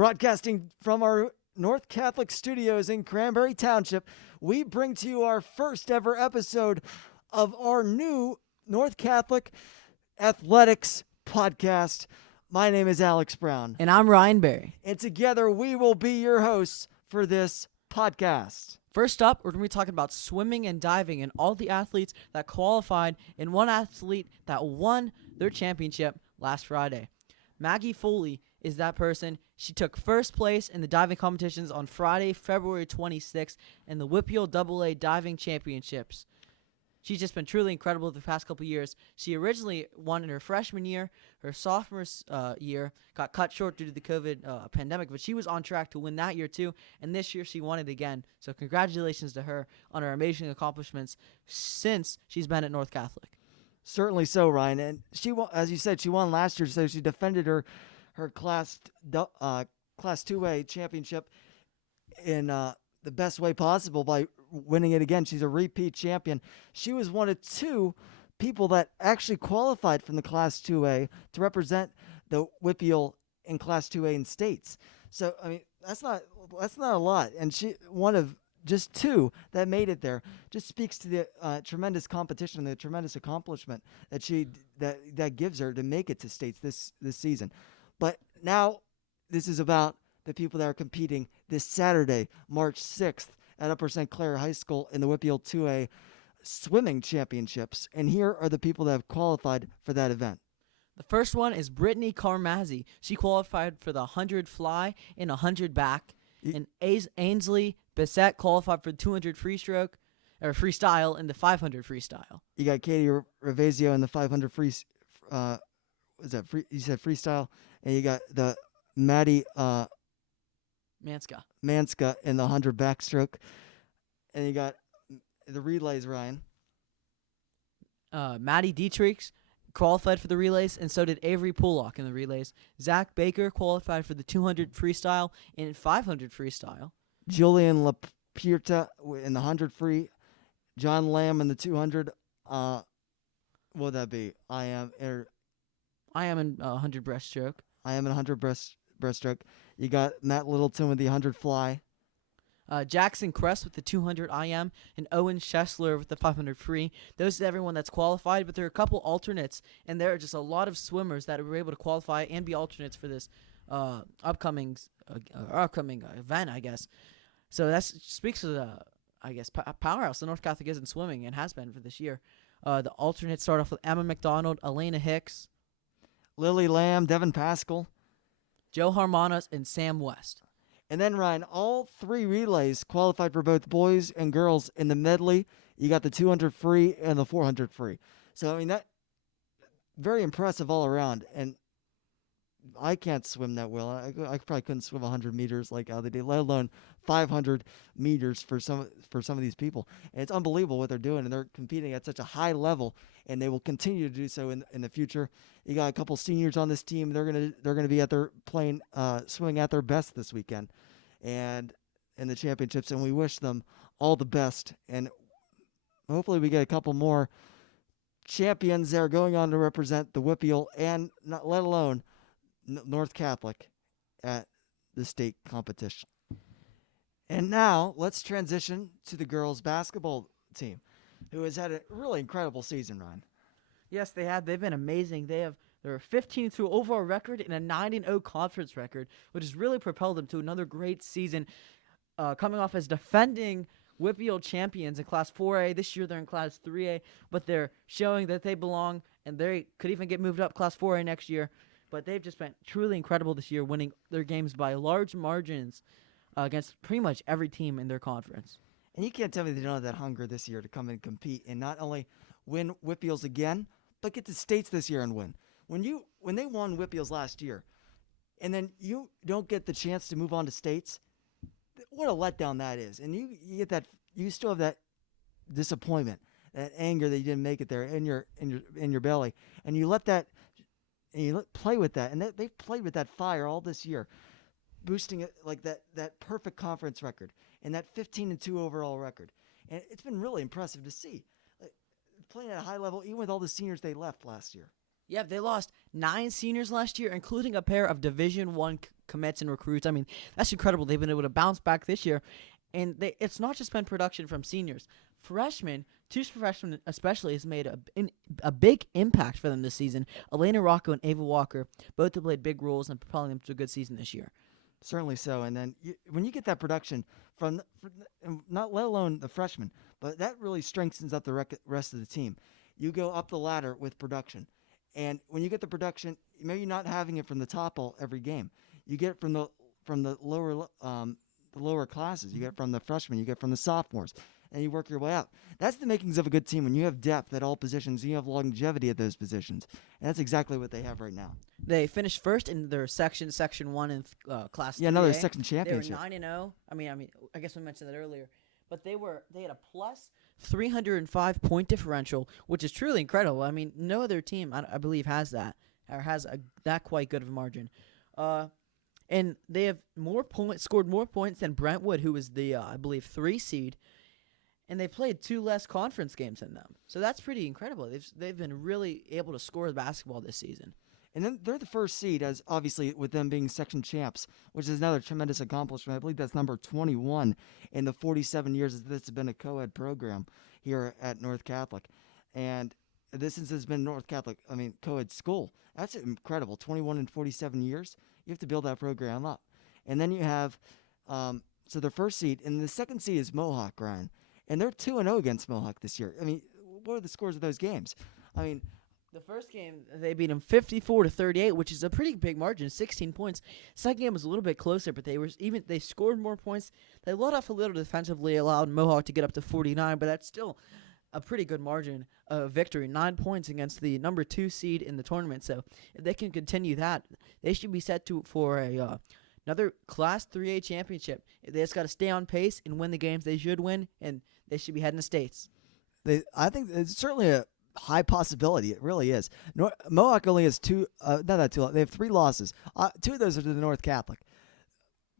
Broadcasting from our North Catholic studios in Cranberry Township, we bring to you our first ever episode of our new North Catholic Athletics podcast. My name is Alex Brown. And I'm Ryan Berry. And together we will be your hosts for this podcast. First up, we're going to be talking about swimming and diving and all the athletes that qualified and one athlete that won their championship last Friday. Maggie Foley is that person. She took first place in the diving competitions on Friday, February 26th in the WPIAL AA Diving Championships. She's just been truly incredible the past couple years. She originally won in her freshman year. Her sophomore year got cut short due to the COVID pandemic, but she was on track to win that year too, and this year she won it again. So congratulations to her on her amazing accomplishments since she's been at North Catholic. Certainly so, Ryan. And she, as you said, she won last year, so she defended her Class 2A championship in the best way possible by winning it again. She's a repeat champion. She was one of two people that actually qualified from the Class 2A to represent the WPIAL in Class 2A in states. So, I mean, that's not a lot. And she one of just two that made it there. Just speaks to the tremendous competition, the tremendous accomplishment that gives her to make it to states this season. But now this is about the people that are competing this Saturday, March 6th, at Upper St. Clair High School in the WPIAL 2A swimming championships. And here are the people that have qualified for that event. The first one is Brittany Carmazzi. She qualified for the 100 fly and 100 back. And Ainsley Bissett qualified for the 200 freestyle and the 500 freestyle. You got Katie Ravazio in the 500 free. You said freestyle, and you got the Maddie Manska in the 100 backstroke, and you got the relays, Ryan. Maddie Dietrichs qualified for the relays, and so did Avery Pullock in the relays. Zach Baker qualified for the 200 freestyle and 500 freestyle. Julian Lapierta in the 100 free. John Lamb in the 200. What would that be? I am in 100 breaststroke. I am in 100 breaststroke. You got Matt Littleton with the 100 fly. Jackson Crest with the 200 IM, and Owen Schessler with the 500 free. Those are everyone that's qualified, but there are a couple alternates, and there are just a lot of swimmers that were able to qualify and be alternates for this upcoming event, I guess. So that speaks to the, powerhouse the North Catholic is in swimming and has been for this year. The alternates start off with Emma McDonald, Elena Hicks, Lily Lamb, Devin Pascal, Joe Harmanos, and Sam West. And then, Ryan, all three relays qualified for both boys and girls in the medley. You got the 200 free and the 400 free. So, I mean, that very impressive all around. And I can't swim that well. I probably couldn't swim 100 meters like how they did, let alone 500 meters for some of these people. And it's unbelievable what they're doing, and they're competing at such a high level, and they will continue to do so in the future. You got a couple seniors on this team. They're gonna be at their swimming at their best this weekend, and in the championships. And we wish them all the best. And hopefully we get a couple more champions that are going on to represent the WPIAL and not let alone North Catholic at the state competition. And now let's transition to the girls basketball team, who has had a really incredible season, Ryan. Yes, they have. They've been amazing. They're a 15-2 overall record and a 9-0 conference record, which has really propelled them to another great season, coming off as defending WPIAL champions in Class 4A. This year they're in Class 3A, but they're showing that they belong, and they could even get moved up Class 4A next year. But they've just been truly incredible this year, winning their games by large margins against pretty much every team in their conference. And you can't tell me they don't have that hunger this year to come and compete and not only win WPIALs again, but get to states this year and win. When they won WPIALs last year, and then you don't get the chance to move on to states, what a letdown that is. And you get that, you still have that disappointment, that anger that you didn't make it there in your belly, and you let that. And you play with that, and they've played with that fire all this year, boosting it like that perfect conference record and that 15-2 overall record. And it's been really impressive to see, playing at a high level, even with all the seniors they left last year. Yeah, they lost 9 seniors last year, including a pair of Division I commits and recruits. I mean, that's incredible. They've been able to bounce back this year. And it's not just been production from seniors. Freshmen, 2 freshmen especially, has made a big impact for them this season. Elena Rocco and Ava Walker both have played big roles in propelling them to a good season this year. Certainly so. And then when you get that production from not let alone the freshmen, but that really strengthens up the rest of the team. You go up the ladder with production. And when you get the production, maybe you're not having it from the top every game. You get it from the lower classes. You get it from the freshmen. You get it from the sophomores. And you work your way up. That's the makings of a good team when you have depth at all positions and you have longevity at those positions. And that's exactly what they have right now. They finished first in their Section 1 in Class 3A. Yeah, another section championship. They were 9-0. I mean, I guess we mentioned that earlier. But they had a plus 305 point differential, which is truly incredible. I mean, no other team, I believe, has that or has that quite good of a margin. And they have scored more points than Brentwood, who was the, I believe, 3 seed. And they played 2 less conference games than them. So that's pretty incredible. They've been really able to score the basketball this season. And then they're the first seed, as obviously with them being section champs, which is another tremendous accomplishment. I believe that's number 21 in the 47 years that this has been a co-ed program here at North Catholic. And this has been co-ed school. That's incredible. 21 in 47 years. You have to build that program up. And then you have, so their first seed, and the second seed is Mohawk, Ryan. And they're 2-0 against Mohawk this year. I mean, what are the scores of those games? I mean, the first game, they beat them 54-38, which is a pretty big margin, 16 points. Second game was a little bit closer, but they scored more points. They let off a little defensively, allowed Mohawk to get up to 49, but that's still a pretty good margin of victory. 9 points against the number 2 seed in the tournament. So if they can continue that, they should be set for another Class 3A championship. They just got to stay on pace and win the games they should win, and they should be heading to states. I think it's certainly a high possibility. It really is. Mohawk only has 2, not that too long. They have 3 losses. 2 of those are to the North Catholic.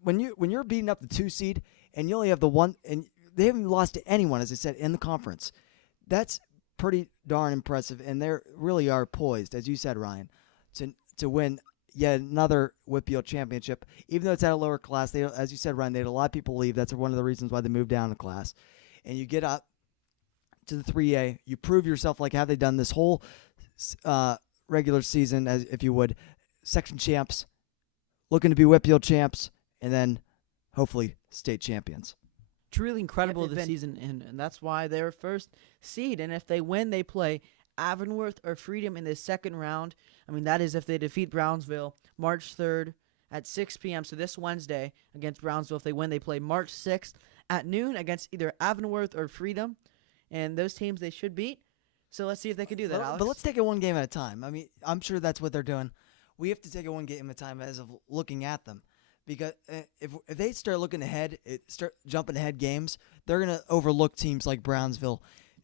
When you're beating up the 2 seed and you only have the 1, and they haven't lost to anyone, as I said, in the conference, that's pretty darn impressive. And they really are poised, as you said, Ryan, to win yet another WPIAL championship. Even though it's at a lower class, as you said, Ryan, they had a lot of people leave. That's one of the reasons why they moved down a class. And you get up to the 3A, you prove yourself like have they done this whole regular season, as if you would, section champs, looking to be WPIAL champs, and then hopefully state champions. Truly incredible this season, and that's why they're first seed. And if they win, they play Avonworth or Freedom in the second round. I mean, that is if they defeat Brownsville March 3rd at 6 p.m. So this Wednesday against Brownsville. If they win, they play March 6th at noon against either Avonworth or Freedom. And those teams they should beat. So let's see if they can do that, Alex. But let's take it one game at a time. I mean, I'm sure that's what they're doing. We have to take it one game at a time as of looking at them. Because if they start looking ahead, start jumping ahead games, they're going to overlook teams like Brownsville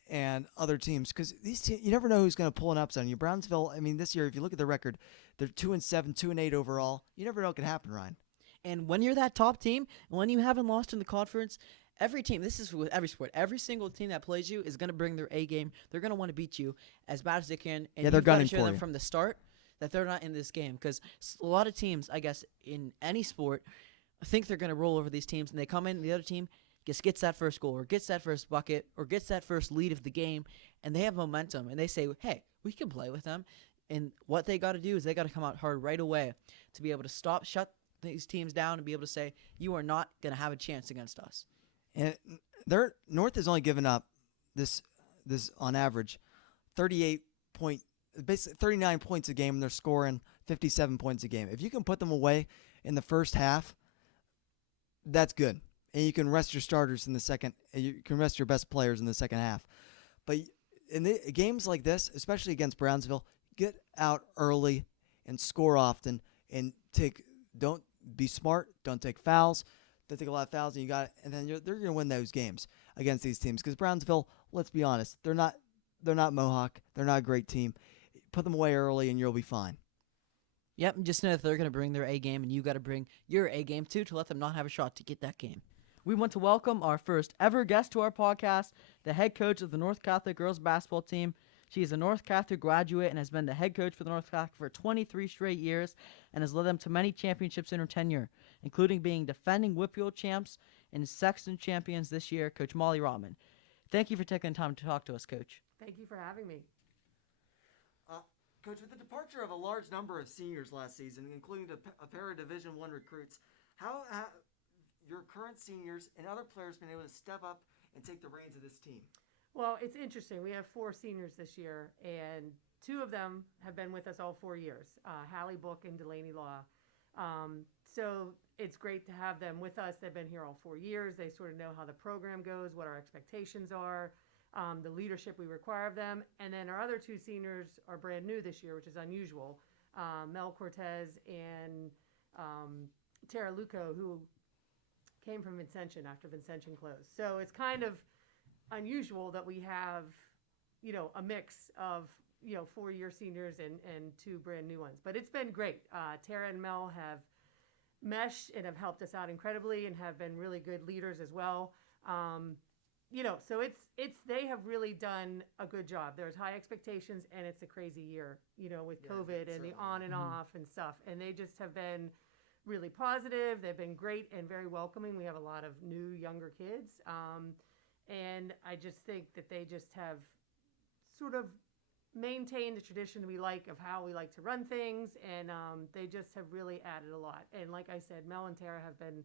and other teams. Because these teams, you never know who's going to pull an upset on you. Brownsville, I mean, this year, if you look at their record, they're 2-7, 2-8 overall. You never know what can happen, Ryan. And when you're that top team, and when you haven't lost in the conference, every team, this is with every sport, every single team that plays you is going to bring their A game. They're going to want to beat you as bad as they can. And they're gunning for for them you from the start that they're not in this game. Because a lot of teams, I guess, in any sport, think they're going to roll over these teams, and they come in, and the other team just gets that first goal or gets that first bucket or gets that first lead of the game, and they have momentum, and they say, hey, we can play with them. And what they got to do is they got to come out hard right away to be able to shut these teams down and be able to say, you are not going to have a chance against us. And North has only given up this on average 39 points a game, and they're scoring 57 points a game. If you can put them away in the first half, that's good. And you can rest your starters in the second. You can rest your best players in the second half. But in the games like this, especially against Brownsville, get out early and score often, and don't be smart. Don't take fouls. Don't take a lot of fouls, and then they're going to win those games against these teams. Because Brownsville, let's be honest, they're not Mohawk. They're not a great team. Put them away early, and you'll be fine. Yep, just know that they're going to bring their A game, and you got to bring your A game too to let them not have a shot to get that game. We want to welcome our first ever guest to our podcast, the head coach of the North Catholic girls basketball team, She is a North Catholic graduate and has been the head coach for the North Catholic for 23 straight years and has led them to many championships in her tenure, including being defending WPIAL champs and Sexton champions this year, Coach Molly Rottmann. Thank you for taking the time to talk to us, Coach. Thank you for having me. Coach, with the departure of a large number of seniors last season, including a pair of Division I recruits, how have your current seniors and other players been able to step up and take the reins of this team? Well, it's interesting. We have 4 seniors this year, and 2 of them have been with us all 4 years, Hallie Book and Delaney Law. So it's great to have them with us. They've been here all 4 years. They sort of know how the program goes, what our expectations are, the leadership we require of them. And then our other 2 seniors are brand new this year, which is unusual. Mel Cortez and Tara Luco, who came from Vincentian after Vincentian closed. So it's kind of unusual that we have, a mix of, 4-year seniors and 2 brand new ones. But it's been great. Tara and Mel have meshed and have helped us out incredibly and have been really good leaders as well. So they have really done a good job. There's high expectations and it's a crazy year, with COVID and the on and off and stuff. And they just have been really positive. They've been great and very welcoming. We have a lot of new, younger kids. And I just think that they just have sort of maintained the tradition we like of how we like to run things. And they just have really added a lot. And like I said, Mel and Tara have been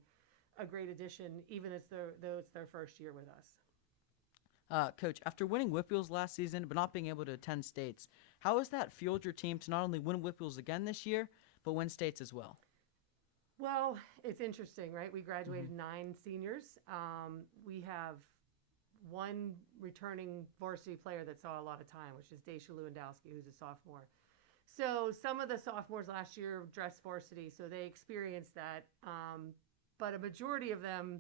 a great addition, even though it's their first year with us. Coach, after winning WPIALs last season but not being able to attend states, how has that fueled your team to not only win WPIALs again this year, but win states as well? Well, it's interesting, right? We graduated 9 seniors. We have 1 returning varsity player that saw a lot of time, which is Daisha Lewandowski, who's a sophomore. So some of the sophomores last year dressed varsity, so they experienced that. But a majority of them,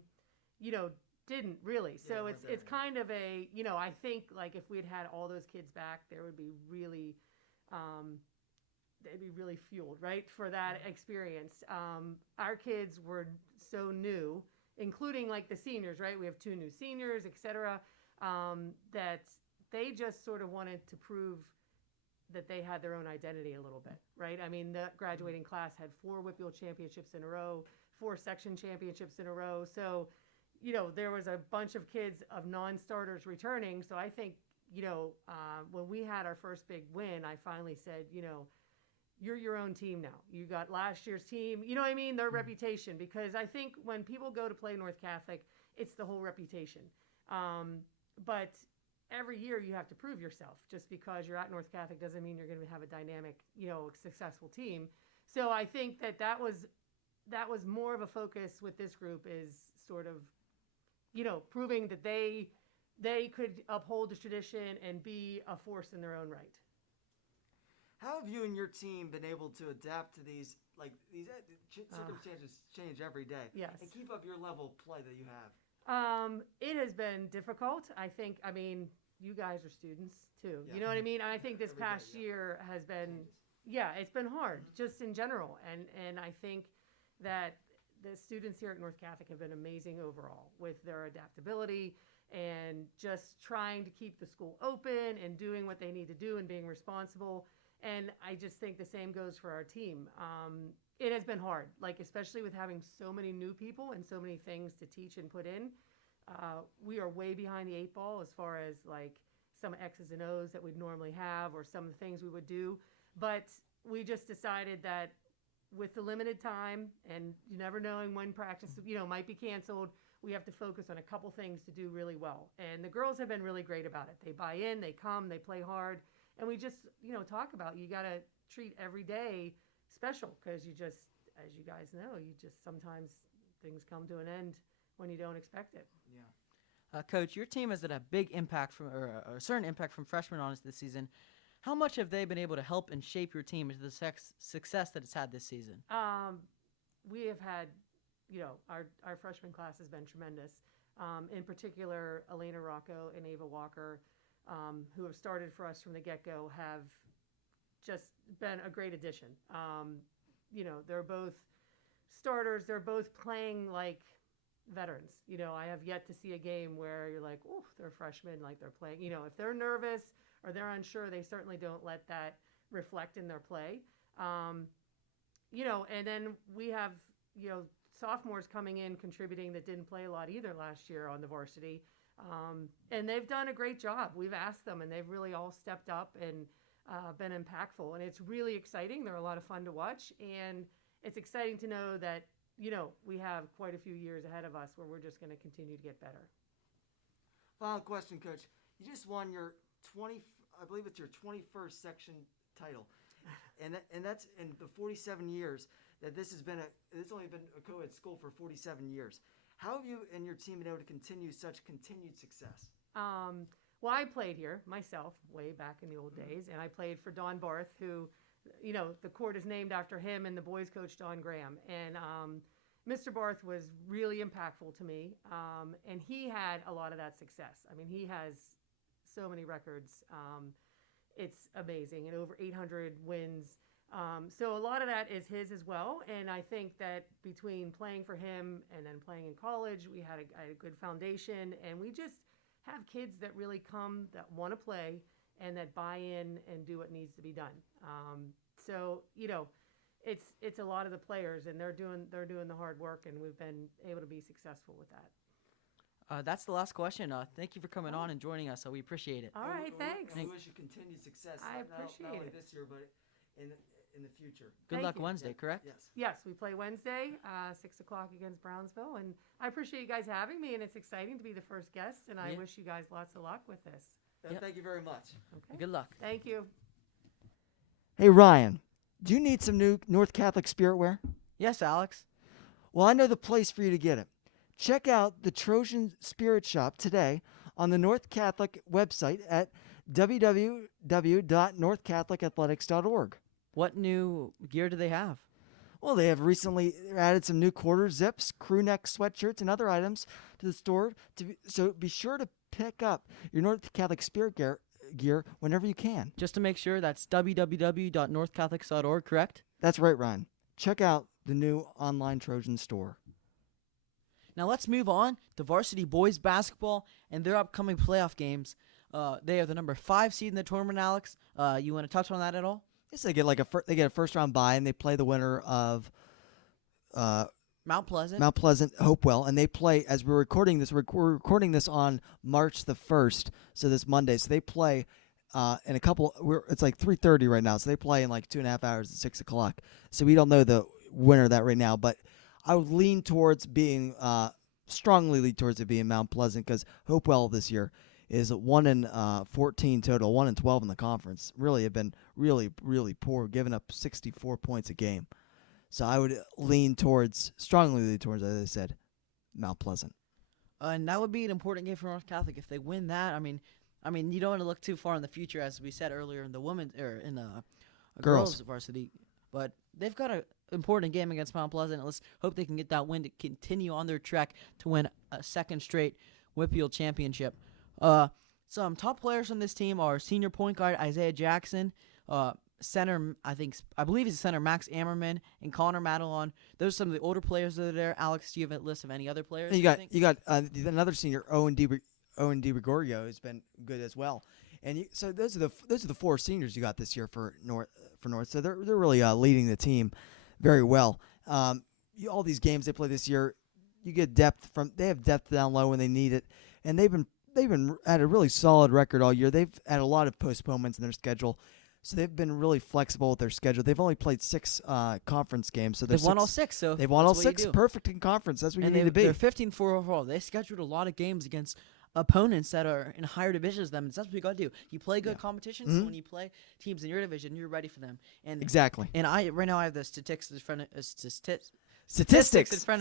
didn't really. So it's kind of a, I think like if we had all those kids back, there would be really, they'd be really fueled, right, for that experience. Our kids were so new, including like the seniors, right? We have 2 new seniors, et cetera, that they just sort of wanted to prove that they had their own identity a little bit, right? I mean, the graduating class had 4 WPIAL championships in a row, 4 section championships in a row. So, there was a bunch of kids of non-starters returning. So I think, when we had our first big win, I finally said, you're your own team now. You got last year's team, you know what I mean? Their reputation, because I think when people go to play North Catholic, it's the whole reputation. But every year you have to prove yourself. Just because you're at North Catholic doesn't mean you're going to have a dynamic, successful team. So I think that was more of a focus with this group, is sort of, proving that they could uphold the tradition and be a force in their own right. How have you and your team been able to adapt to these circumstances change every day? Yes. And keep up your level of play that you have? It has been difficult. I mean, you guys are students too. Yeah. You know what I mean? I think this Every day, past yeah. year has been, Changes. it's been hard just in general. And I think that the students here at North Catholic have been amazing overall with their adaptability and just trying to keep the school open and doing what they need to do and being responsible. And I just think the same goes for our team. It has been hard, like especially with having so many new people and so many things to teach and put in. We are way behind the 8 ball as far as like some X's and O's that we'd normally have or some of the things we would do. But we just decided that with the limited time and you never knowing when practice, might be canceled, we have to focus on a couple things to do really well. And the girls have been really great about it. They buy in, they come, they play hard. And we just, talk about you got to treat every day special because you just, as you guys know, sometimes things come to an end when you don't expect it. Yeah. Coach, your team has had a big impact or a certain impact from freshmen on us this season. How much have they been able to help and shape your team into the success that it's had this season? We have had, our freshman class has been tremendous. In particular, Elena Rocco and Ava Walker, who have started for us from the get-go, have just been a great addition. They're both starters. They're both playing like veterans. I have yet to see a game where you're like, oh, they're freshmen, like they're playing. If they're nervous or they're unsure, they certainly don't let that reflect in their play. And then we have, sophomores coming in contributing that didn't play a lot either last year on the varsity. And they've done a great job. We've asked them, and they've really all stepped up and been impactful. And it's really exciting. They're a lot of fun to watch. And it's exciting to know that, we have quite a few years ahead of us where we're just going to continue to get better. Final question, Coach. You just won your I believe it's your 21st section title. And that's in the 47 years that it's only been a co-ed school for 47 years. How have you and your team been able to continue such continued success? Well, I played here myself way back in the old days, and I played for Don Barth, who, the court is named after him and the boys coach Don Graham. And Mr. Barth was really impactful to me, and he had a lot of that success. I mean, he has so many records. It's amazing, and over 800 wins. So a lot of that is his as well, and I think that between playing for him and then playing in college, we had a good foundation, and we just have kids that really come, that want to play, and that buy in and do what needs to be done. So it's a lot of the players, and they're doing the hard work, and we've been able to be successful with that. That's the last question. Thank you for coming on and joining us. So we appreciate it. All right, thanks. And we wish you continued success. I not appreciate only it. this year, but in the future. Good Thank luck you. Wednesday, correct? Yes. Yes, we play Wednesday, 6 o'clock against Brownsville, and I appreciate you guys having me, and it's exciting to be the first guest, and I wish you guys lots of luck with this. Yep. Thank you very much. Okay. Good luck. Thank you. Hey, Ryan, do you need some new North Catholic spirit wear? Yes, Alex. Well, I know the place for you to get it. Check out the Trojan Spirit Shop today on the North Catholic website at www.northcatholicathletics.org. What new gear do they have? Well, they have recently added some new quarter zips, crew neck sweatshirts, and other items to the store. So be sure to pick up your North Catholic spirit gear whenever you can. Just to make sure, that's www.northcatholics.org, correct? That's right, Ryan. Check out the new online Trojan store. Now let's move on to varsity boys basketball and their upcoming playoff games. They are the number 5 seed in the tournament, Alex. You want to touch on that at all? Yes, they get a first round bye, and they play the winner of Mount Pleasant. Hopewell, and they play as we're recording this. We're recording this on March the 1st, so this Monday. So they play in a couple. It's like 3:30 right now, so they play in like 2.5 hours at 6 o'clock. So we don't know the winner of that right now, but I would strongly lean towards it being Mount Pleasant, because Hopewell this year is 1-14 total, 1-12 in the conference. Really have been really, really poor, giving up 64 points a game. So I would strongly lean towards, as I said, Mount Pleasant. And that would be an important game for North Catholic if they win that. I mean, you don't want to look too far in the future, as we said earlier in the girls varsity, but they've got an important game against Mount Pleasant. Let's hope they can get that win to continue on their trek to win a second straight WPIAL championship. Some top players on this team are senior point guard Isaiah Jackson, center, I believe he's center Max Ammerman, and Connor Madelon. Those are some of the older players that are there. Alex, do you have a list of any other players? You got another senior, Owen DeGregorio, has been good as well. And so those are the 4 seniors you got this year for North. So they're really leading the team very well. All these games they play this year, you get depth they have depth down low when they need it, and they've been at a really solid record all year. They've had a lot of postponements in their schedule, so they've been really flexible with their schedule. They've only played 6 conference games, so they've won all 6. So they've won all 6. Perfect in conference. That's what you need to be. They're 15-4 overall. They scheduled a lot of games against opponents that are in higher divisions than them. And that's what you got to do. You play good competition, so when you play teams in your division, you're ready for them. And exactly. And right now I have the statistics in front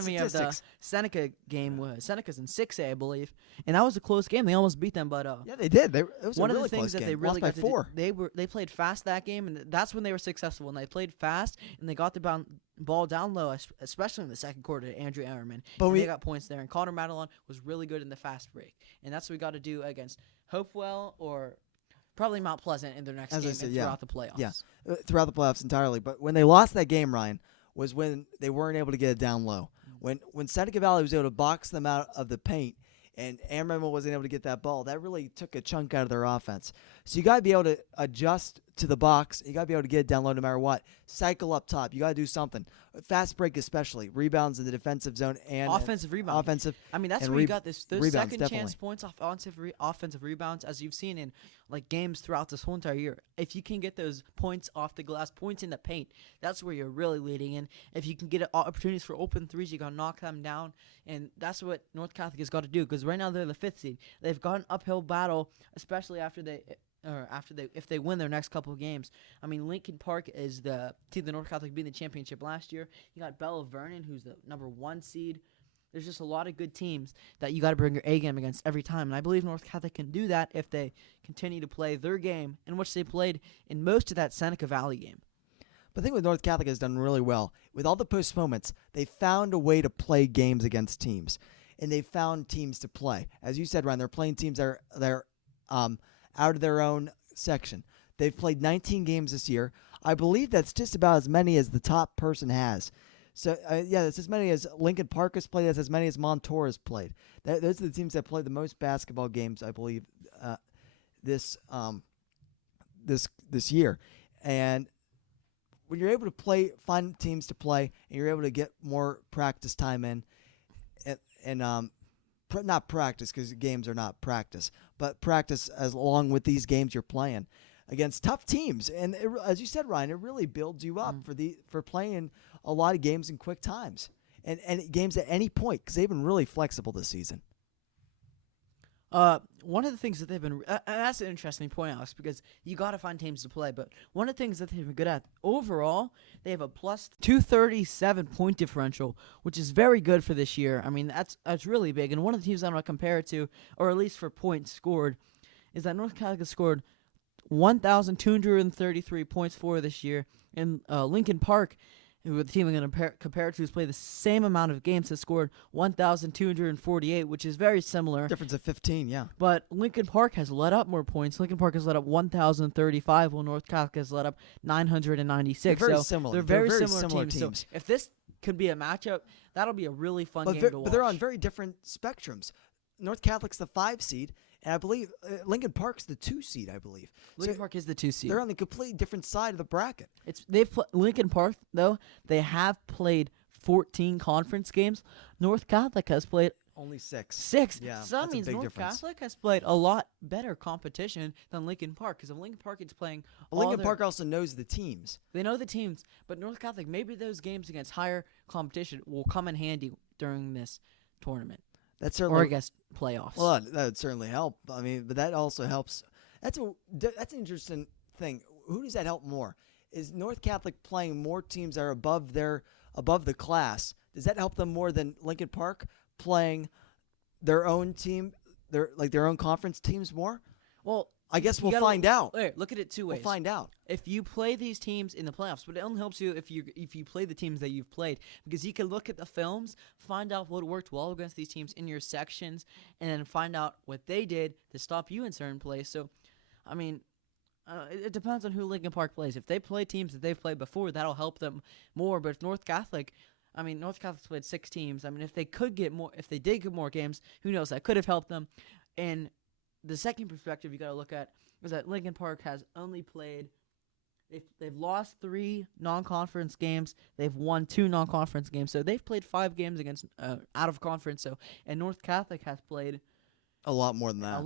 of me of the Seneca game. Seneca's in 6A, I believe, and that was a close game. They almost beat them, but yeah, they did. It was one a of really the things close that game. they really Lost got by to 4. they played fast that game, and that's when they were successful. When they played fast and they got the ball down low, especially in the second quarter to Andrew Ammerman. But they got points there, and Connor Madelon was really good in the fast break, and that's what we got to do against Hopewell or probably Mount Pleasant in their next game throughout the playoffs. Yeah, throughout the playoffs entirely. But when they lost that game, Ryan, was when they weren't able to get it down low. When Seneca Valley was able to box them out of the paint and Ammerman wasn't able to get that ball, that really took a chunk out of their offense. So you got to be able to adjust to the box. You got to be able to get it down low no matter what. Cycle up top. You got to do something. Fast break especially. Rebounds in the defensive zone and Offensive rebound. Offensive. I mean, that's and where you got those rebounds, second chance definitely. points off offensive rebounds, as you've seen in like games throughout this whole entire year. If you can get those points off the glass, points in the paint, that's where you're really leading in. If you can get opportunities for open threes, you got to knock them down, and that's what North Catholic has got to do, because right now they're the 5th seed. They've got an uphill battle, especially if they win their next couple of games. I mean, Lincoln Park is the team that North Catholic beat in the championship last year. You got Bella Vernon, who's the number 1 seed. There's just a lot of good teams that you got to bring your A game against every time, and I believe North Catholic can do that if they continue to play their game, in which they played in most of that Seneca Valley game. But I think what North Catholic has done really well, with all the postponements, they found a way to play games against teams, and they found teams to play. As you said, Ryan, they're playing teams that are out of their own section. They've played 19 games this year. I believe that's just about as many as the top person has. So, that's as many as Lincoln Park has played. That's as many as Montour has played. Those are the teams that play the most basketball games, I believe, this year. And when you're able to find teams to play, and you're able to get more practice time in, and not practice because games are not practice, but practice as along with these games you're playing against tough teams. And as you said, Ryan, it really builds you up for playing a lot of games in quick times and games at any point, because they've been really flexible this season. One of the things that they've been that's an interesting point, Alex, because you got to find teams to play. But one of the things that they've been good at overall, they have a plus 237 point differential, which is very good for this year. I mean, that's really big. And one of the teams I want to compare it to, or at least for points scored, is that North Catholic has scored 1,233 points for this year, and Lincoln Park, who the team I'm going to compare it to, has played the same amount of games, has scored 1,248, which is very similar. Difference of 15, yeah. But Lincoln Park has let up more points. Lincoln Park has let up 1,035, while North Catholic has let up 996. They're very so similar. They're very similar teams. teams. So if this could be a matchup, that'll be a really fun game to watch. But they're on very different spectrums. North Catholic's the 5 seed, and I believe Lincoln Park's the 2 seed, I believe. Lincoln Park is the 2 seed. They're on the completely different side of the bracket. Lincoln Park, though, they have played 14 conference games. North Catholic has played Only 6. 6. Yeah, so that that's a means big North difference. Catholic has played a lot better competition than Lincoln Park, because if Lincoln Park is playing Lincoln Park also knows the teams. They know the teams, but North Catholic, maybe those games against higher competition will come in handy during this tournament. That's certainly, or against playoffs. Well, that would certainly help. I mean, but that also helps. That's an interesting thing. Who does that help more? Is North Catholic playing more teams that are above the class? Does that help them more than Lincoln Park playing their own team, their own conference teams more? Well, I guess we'll find out. Wait, look at it two ways. We'll find out. If you play these teams in the playoffs, but it only helps you if you play the teams that you've played, because you can look at the films, find out what worked well against these teams in your sections, and then find out what they did to stop you in certain plays. So, I mean, it depends on who Lincoln Park plays. If they play teams that they've played before, that'll help them more. But if North Catholic's played 6 teams. I mean, if they did get more games, who knows? That could have helped them. And the second perspective you got to look at is that Lincoln Park has only played. They've lost 3 non-conference games. They've won 2 non-conference games. So they've played 5 games against out of conference. So, and North Catholic has played a lot more than that.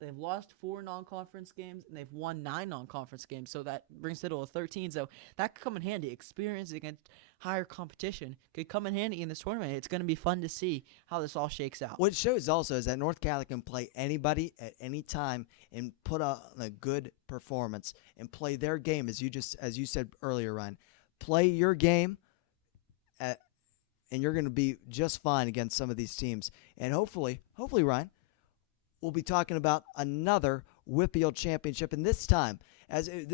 They've lost 4 non-conference games and they've won 9 non-conference games. So that brings it to 13. So that could come in handy. Experience against higher competition could come in handy in this tournament. It's going to be fun to see how this all shakes out. What it shows also is that North Catholic can play anybody at any time and put on a good performance and play their game, as you said earlier, Ryan. Play your game and you're going to be just fine against some of these teams. And hopefully, Ryan, we'll be talking about another WPIAL championship. And this time,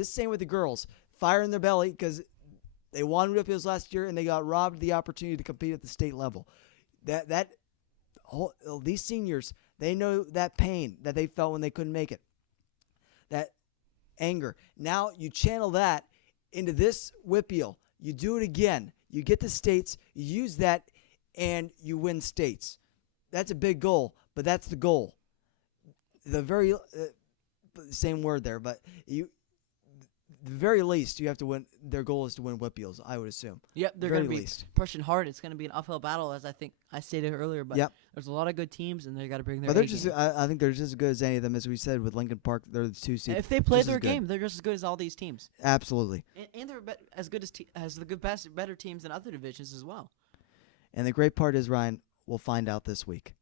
same with the girls, fire in their belly because they won WPIALs last year and they got robbed of the opportunity to compete at the state level. These seniors, they know that pain that they felt when they couldn't make it, that anger. Now you channel that into this WPIAL. You do it again. You get the states, you use that, and you win states. That's a big goal, but that's the goal. The same word there, but the very least, you have to win. Their goal is to win WPIALs, I would assume. Yep, they're Very going to be least. pushing hard. It's going to be an uphill battle, as I think I stated earlier. But Yep. there's a lot of good teams, and they got to bring their But they're A just. game. I think they're just as good as any of them, as we said with Lincoln Park. They're the 2 seed. And if they play just as their good. game, they're just as good as all these teams. Absolutely. And they're as good as the better teams in other divisions as well. And the great part is, Ryan, we'll find out this week.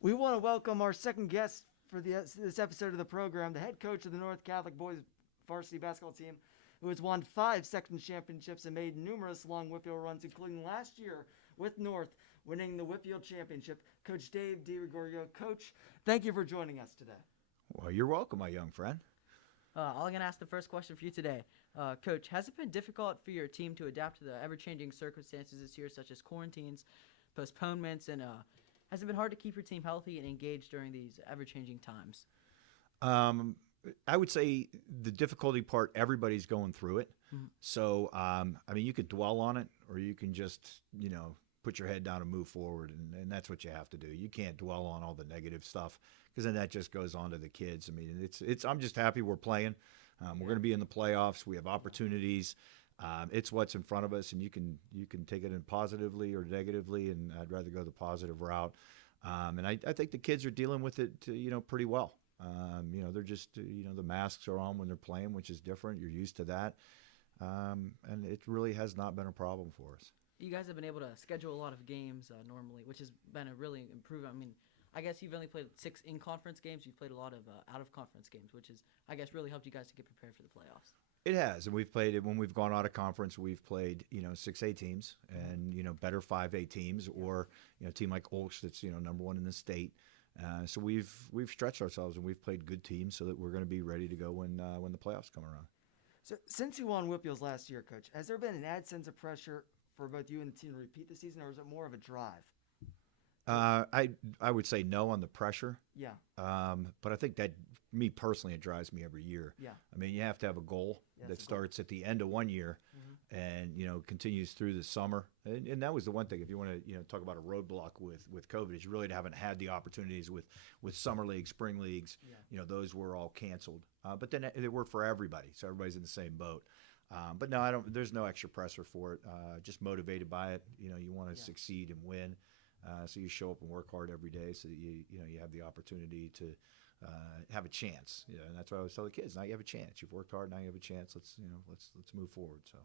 We want to welcome our second guest for this episode of the program, the head coach of the North Catholic boys varsity basketball team, who has won 5 section championships and made numerous long WPIAL runs, including last year with North winning the WPIAL championship. Coach Dave DeGregorio. Coach, thank you for joining us today. Well, you're welcome, my young friend. I'm going to ask the first question for you today. Coach, has it been difficult for your team to adapt to the ever-changing circumstances this year, such as quarantines, postponements, and has it been hard to keep your team healthy and engaged during these ever-changing times? I would say the difficulty part, everybody's going through it. Mhm. So, I mean, you could dwell on it, or you can just, put your head down and move forward, and that's what you have to do. You can't dwell on all the negative stuff, because then that just goes on to the kids. I mean, it's. I'm just happy we're playing. We're going to be in the playoffs. We have opportunities. It's what's in front of us, and you can take it in positively or negatively, and I'd rather go the positive route. And I think the kids are dealing with it, pretty well. They're just, the masks are on when they're playing, which is different. You're used to that. And it really has not been a problem for us. You guys have been able to schedule a lot of games normally, which has been a really improvement. I mean, I guess you've only played 6 in-conference games. You've played a lot of out-of-conference games, which is, I guess, really helped you guys to get prepared for the playoffs. It has, and we've played it when we've gone out of conference. We've played, 6A teams and better 5A teams, or a team like Olks that's number 1 in the state. So we've stretched ourselves, and we've played good teams so that we're going to be ready to go when the playoffs come around. So, since you won WPIALs last year, Coach, has there been an added sense of pressure for both you and the team to repeat the season, or is it more of a drive? I would say no on the pressure. Yeah. But I think that, me personally, it drives me every year. Yeah. I mean, you have to have a goal that starts at the end of one year and, continues through the summer. And that was the one thing, if you want to, talk about a roadblock with COVID, is you really haven't had the opportunities with summer leagues, spring leagues. Yeah. Those were all canceled. But then they were for everybody. So everybody's in the same boat. But no, there's no extra pressure for it. Just motivated by it. You want to succeed and win. So you show up and work hard every day so that you have the opportunity to have a chance. And that's what I always tell the kids. Now you have a chance. You've worked hard. Now you have a chance. Let's move forward. So.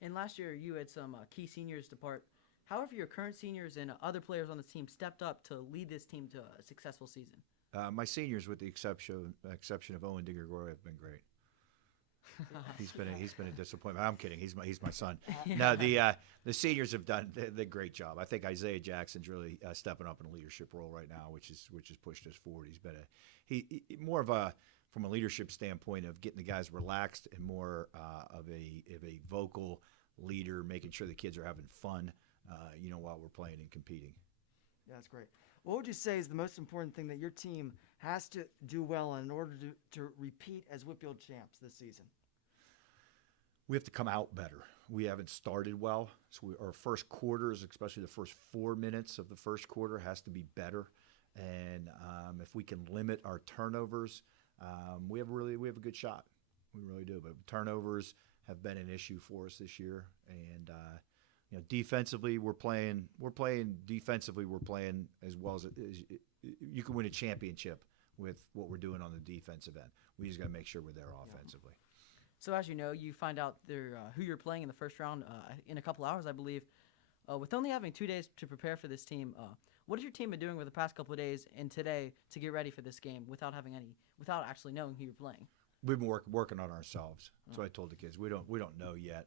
And last year you had some key seniors depart. However, your current seniors and other players on this team stepped up to lead this team to a successful season. My seniors, with the exception of Owen DeGregorio, have been great. He's been a disappointment. I'm kidding. He's my son. No, the seniors have done the great job. I think Isaiah Jackson's really stepping up in a leadership role right now, which has pushed us forward. He's been he more of a, from a leadership standpoint, of getting the guys relaxed, and more of a vocal leader, making sure the kids are having fun, while we're playing and competing. Yeah, that's great. What would you say is the most important thing that your team has to do well in order to repeat as WPIAL champs this season? We have to come out better. We haven't started well. So our first quarters, especially the first 4 minutes of the first quarter, has to be better. And if we can limit our turnovers, we have a good shot. We really do. But turnovers have been an issue for us this year. And defensively, we're playing defensively. We're playing as well as you can win a championship with what we're doing on the defensive end. We just got to make sure we're there offensively. So as you know, you find out who you're playing in the first round in a couple hours, I believe. With only having 2 days to prepare for this team, what has your team been doing with the past couple of days and today to get ready for this game without actually knowing who you're playing? We've been working on ourselves. That's what I told the kids. We don't know yet.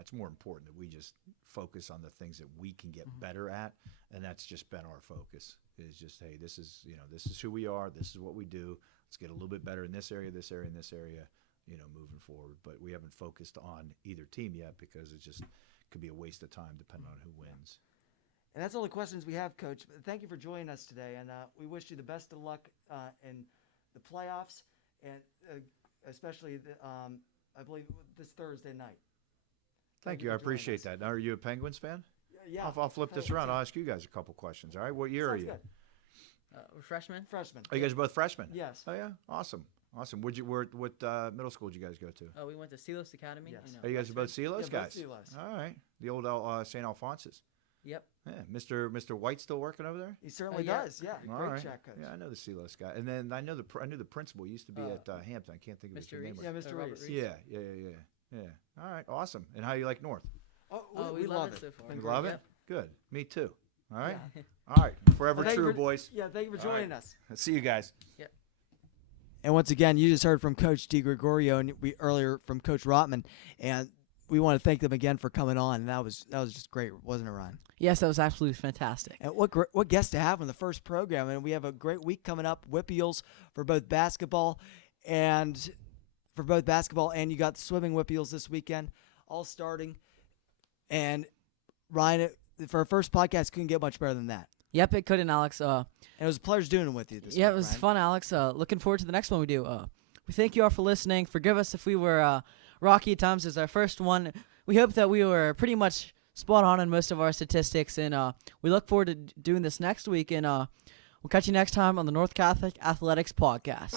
It's more important that we just focus on the things that we can get better at, and that's just been our focus. Is just, hey, this is who we are. This is what we do. Let's get a little bit better in this area, this area, and this area. Moving forward. But we haven't focused on either team yet, because it just could be a waste of time depending on who wins. And that's all the questions we have, Coach. Thank you for joining us today, and we wish you the best of luck in the playoffs, and especially, I believe, this Thursday night. Thank you. I appreciate that. Now, are you a Penguins fan? Yeah. I'll flip this around. I'll ask you guys a couple questions. All right. What year are you? Good. Freshman. Freshman. Oh, you guys are both freshmen? Yes. Oh, yeah? Awesome. What middle school did you guys go to? Oh, we went to Silos Academy. Yes. in, Oh, you guys are both Westford. CELOs Yeah, both guys? CELOs. All right. The old St. Alphonsus. Yep. Yeah. Mr. White still working over there? He certainly yeah. does. Yeah. All Great right. track coach. Yeah, I know the CELOs guy. And then I knew the principal. He used to be at Hampton. I can't think of his Mr. name. Reese. Yeah, Mr. Robert Reese. Reese. Yeah. All right. Awesome. And how you like North? Oh, We love it so It's far. been You great. love Yep. it? Good. Me too. All right. Yeah. All right. Forever Well, thank you true, for- boys. Yeah, thank you for All right. joining us. See you guys. And once again, you just heard from Coach DeGregorio and we earlier from Coach Rottmann, and we want to thank them again for coming on. And that was just great, wasn't it, Ryan? Yes, that was absolutely fantastic. And what guests to have on the first program. And we have a great week coming up. WPIALs for both basketball and you got swimming WPIALs this weekend, all starting. And Ryan, for our first podcast, couldn't get much better than that. Yep, it couldn't, Alex. And it was a pleasure doing it with you this Yeah, week, it was Ryan. fun, Alex. Looking forward to the next one we do. We thank you all for listening. Forgive us if we were rocky at times. As our first one, we hope that we were pretty much spot on in most of our statistics, and we look forward to doing this next week. And we'll catch you next time on the North Catholic Athletics Podcast.